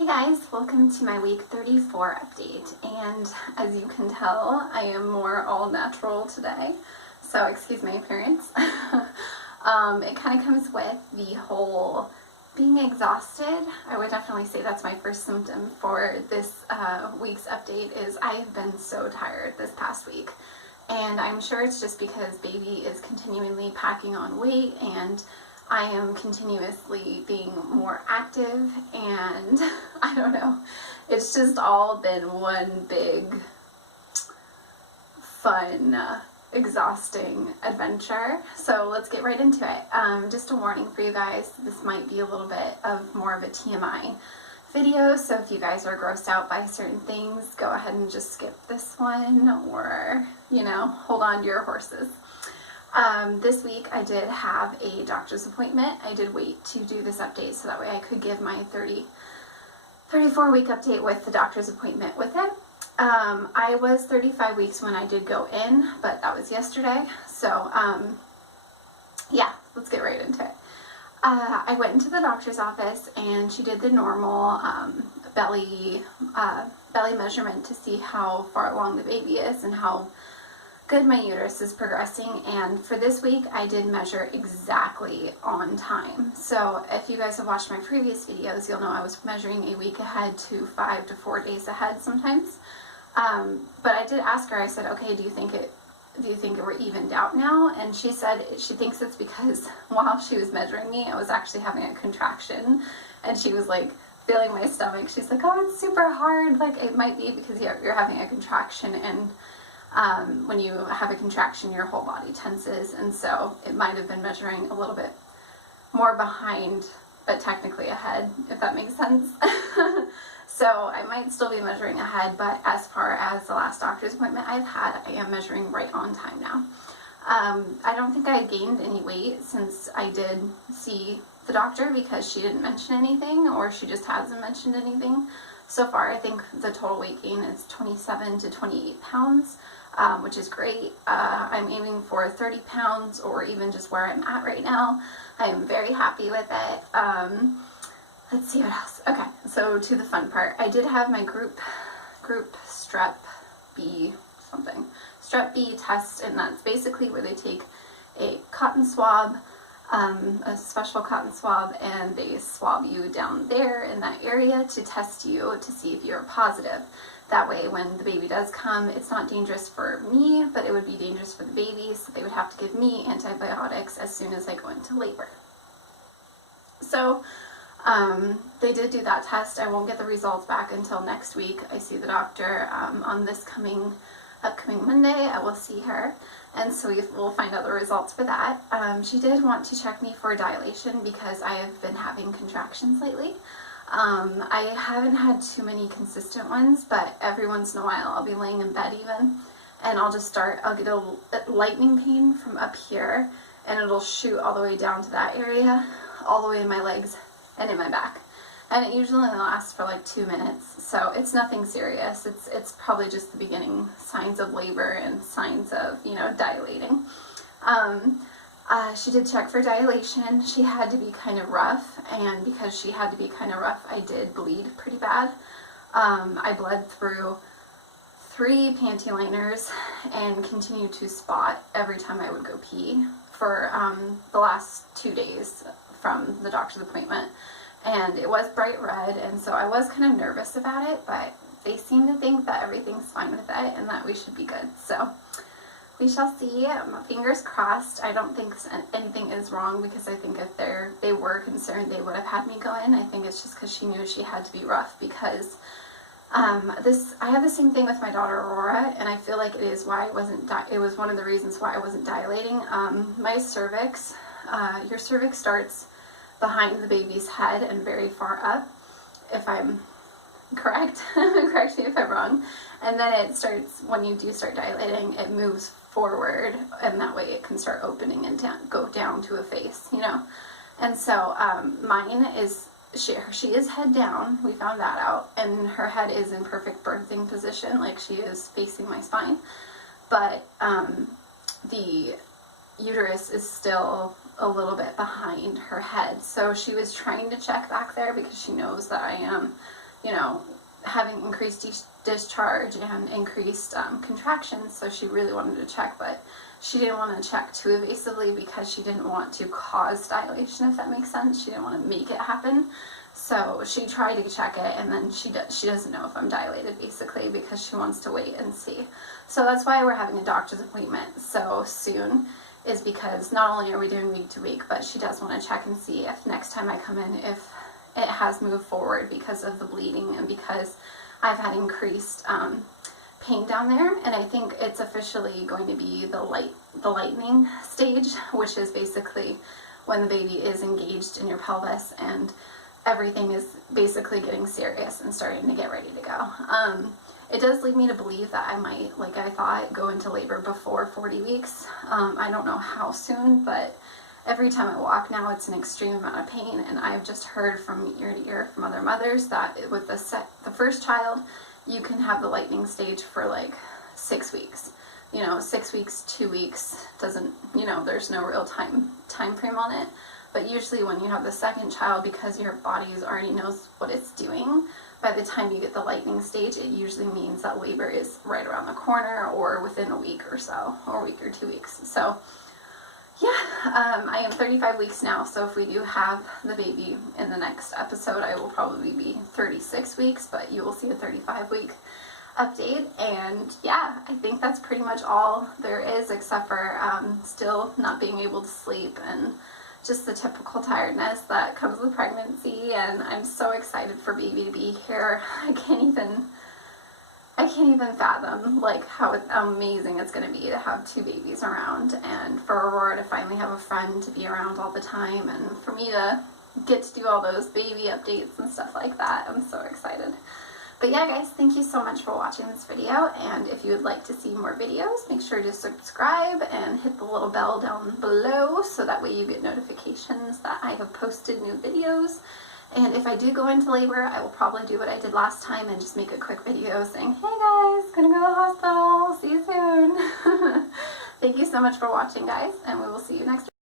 Hey guys, welcome to my week 34 update, and as you can tell, I am more all natural today, so excuse my appearance. It kind of comes with the whole being exhausted. I would definitely say that's my first symptom for this week's update is I have been so tired this past week, and I'm sure it's just because baby is continually packing on weight and I am continuously being more active, and I don't know, it's just all been one big fun exhausting adventure. So let's get right into it. Just a warning for you guys, this might be a little bit of more of a TMI video, so if you guys are grossed out by certain things, go ahead and just skip this one, or hold on to your horses. This week I did have a doctor's appointment. I did wait to do this update so that way I could give my 34 week update with the doctor's appointment with it. I was 35 weeks when I did go in, but that was yesterday. So yeah, let's get right into it. I went into the doctor's office and she did the normal belly measurement to see how far along the baby is and how good my uterus is progressing, and for this week I did measure exactly on time. So if you guys have watched my previous videos, you'll know I was measuring a week ahead to 5 to 4 days ahead sometimes. But I did ask her, I said, okay, do you think it were evened out now? And she said she thinks it's because while she was measuring me, I was actually having a contraction, and she was like feeling my stomach. She's like, oh, it's super hard, like it might be because you're having a contraction, and when you have a contraction, your whole body tenses, and so it might have been measuring a little bit more behind, but technically ahead, if that makes sense. So I might still be measuring ahead, but as far as the last doctor's appointment I've had, I am measuring right on time now. I don't think I gained any weight since I did see the doctor because she didn't mention anything, or she just hasn't mentioned anything. So far, I think the total weight gain is 27 to 28 pounds. Which is great. I'm aiming for 30 pounds, or even just where I'm at right now. I am very happy with it. Let's see what else. Okay, so to the fun part. I did have my group strep B test, and that's basically where they take a cotton swab, a special cotton swab, and they swab you down there in that area to test you to see if you're positive. That way, when the baby does come, it's not dangerous for me, but it would be dangerous for the baby, so they would have to give me antibiotics as soon as I go into labor. So, they did do that test. I won't get the results back until next week. I see the doctor on this upcoming Monday. I will see her, and so we'll find out the results for that. She did want to check me for dilation because I have been having contractions lately. I haven't had too many consistent ones, but every once in a while I'll be laying in bed even, and I'll get a lightning pain from up here, and it'll shoot all the way down to that area, all the way in my legs and in my back. And it usually only lasts for like 2 minutes, so it's nothing serious. It's probably just the beginning signs of labor and signs of, dilating. She did check for dilation. She had to be kind of rough, and because she had to be kind of rough, I did bleed pretty bad. I bled through 3 panty liners and continued to spot every time I would go pee for the last 2 days from the doctor's appointment. And it was bright red, and so I was kind of nervous about it, but they seem to think that everything's fine with it and that we should be good. So we shall see. Fingers crossed. I don't think anything is wrong, because I think if they were concerned, they would have had me go in. I think it's just because she knew she had to be rough, because I have the same thing with my daughter Aurora, and I feel like it is why it was one of the reasons why I wasn't dilating. My cervix, your cervix starts behind the baby's head and very far up, if I'm correct. Correct me if I'm wrong. And then it starts, when you do start dilating, it moves forward, and that way it can start opening and go down to a face, And so mine is, she is head down. We found that out, and her head is in perfect birthing position, like she is facing my spine. But the uterus is still a little bit behind her head, so she was trying to check back there because she knows that I am you know, having increased discharge and increased contractions, so she really wanted to check, but she didn't want to check too evasively because she didn't want to cause dilation, if that makes sense. She didn't want to make it happen. So she tried to check it, and then she doesn't know if I'm dilated, basically, because she wants to wait and see. So that's why we're having a doctor's appointment so soon, is because not only are we doing week to week, but she does want to check and see if next time I come in, if it has moved forward because of the bleeding and because I've had increased pain down there. And I think it's officially going to be the lightning stage, which is basically when the baby is engaged in your pelvis and everything is basically getting serious and starting to get ready to go. It does lead me to believe that I might, like I thought, go into labor before 40 weeks. I don't know how soon, but every time I walk now, it's an extreme amount of pain, and I've just heard from ear to ear from other mothers that with the first child, you can have the lightning stage for like 6 weeks. 6 weeks, 2 weeks, doesn't, there's no real time frame on it. But usually when you have the second child, because your body already knows what it's doing, by the time you get the lightning stage, it usually means that labor is right around the corner or within a week or so, or a week or 2 weeks. So yeah, I am 35 weeks now, so if we do have the baby in the next episode, I will probably be 36 weeks, but you will see a 35-week update. And yeah, I think that's pretty much all there is, except for still not being able to sleep and just the typical tiredness that comes with pregnancy. And I'm so excited for baby to be here. I can't even fathom like how amazing it's going to be to have 2 babies around, and for Aurora to finally have a friend to be around all the time, and for me to get to do all those baby updates and stuff like that. I'm so excited. But yeah, guys, thank you so much for watching this video, and if you would like to see more videos, make sure to subscribe and hit the little bell down below so that way you get notifications that I have posted new videos. And if I do go into labor, I will probably do what I did last time and just make a quick video saying, hey guys, gonna go to the hospital, see you soon. Thank you so much for watching, guys, and we will see you next week.